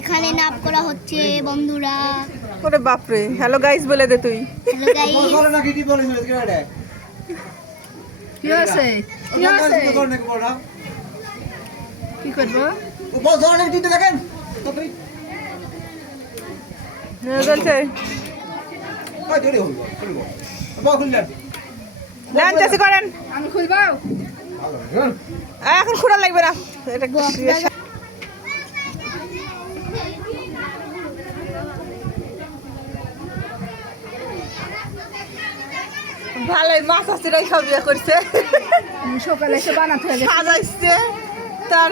এখানে নাপ করা হচ্ছে বন্ধুরা। ওরে বাপরে, হ্যালো গাইস বলে দে তুই। হ্যালো গাইস, কি আছে কি আছে কি করবো চলছে ল্যান্ড চাষি করেন। আমি খুলবো এখন খোলা লাগবে না, এটা ভালোই মাছ চাষিরাই সব ইয়ে করছে, সকালে এসে বানাতে হয়ে গেছে সাজাইছে তার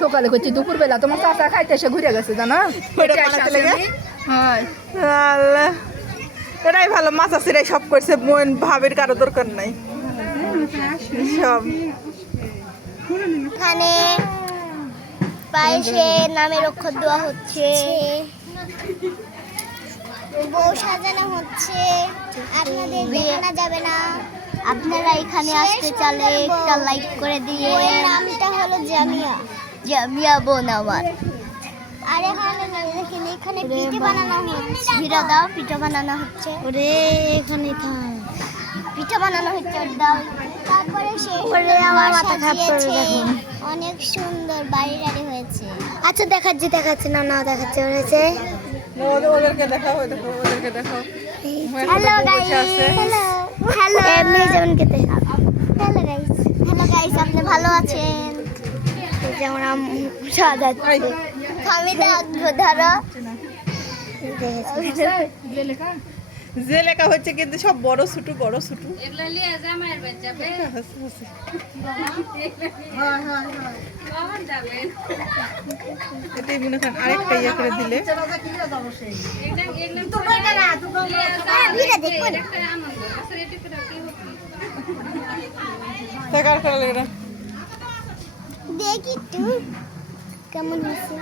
সকালে করছি দুপুরবেলা তোমার চাচা খাইতে এসে ঘুরে গেছে জানো ওটা বানাতে লেগে। হয় আল্লাহ, এটাই ভালো, মাছ চাষিরাই সব করছে, মন ভাবের কারো দরকার নাই সব। এখানে পায়েসে নামের অক্ষর দেওয়া হচ্ছে, বউ সাজানো হচ্ছে। আপনাদের দেখানো যাবে না, আপনারা এখানে আসতে চাইলে একটা লাইক করে দিয়ে। নামটা হলো জামিয়া, জামিয়া বোন আমার। আর এখানে দেখেন, এখানে পিঠে বানানো হচ্ছে, ভিড়া দাও, পিঠা বানানো হচ্ছে। ওরে এখানে পিঠা বানানো হচ্ছে, দাও। তারপরে শেষে আমার মাথা খারাপ করে দেখুন, অনেক সুন্দর বাড়ি টাড়ি হয়েছে। আচ্ছা দেখাচ্ছি না দেখাচ্ছে হয়েছে। ওদেরকে দেখাও, দেখো ওদেরকে দেখাও। হ্যালো গাইস, হ্যালো এমনি যেমনকে দেখাও। হ্যালো গাইস, আপনি ভালো আছেন? যেমন সাজাচ্ছে আমি ধরো যে লেখা হচ্ছে, কিন্তু সব বড় ছোট বড় ছোট। এটাই মনে করেন আরেকটা ইয়ে করে দিলে দেখি একটু কেমন হয়েছে।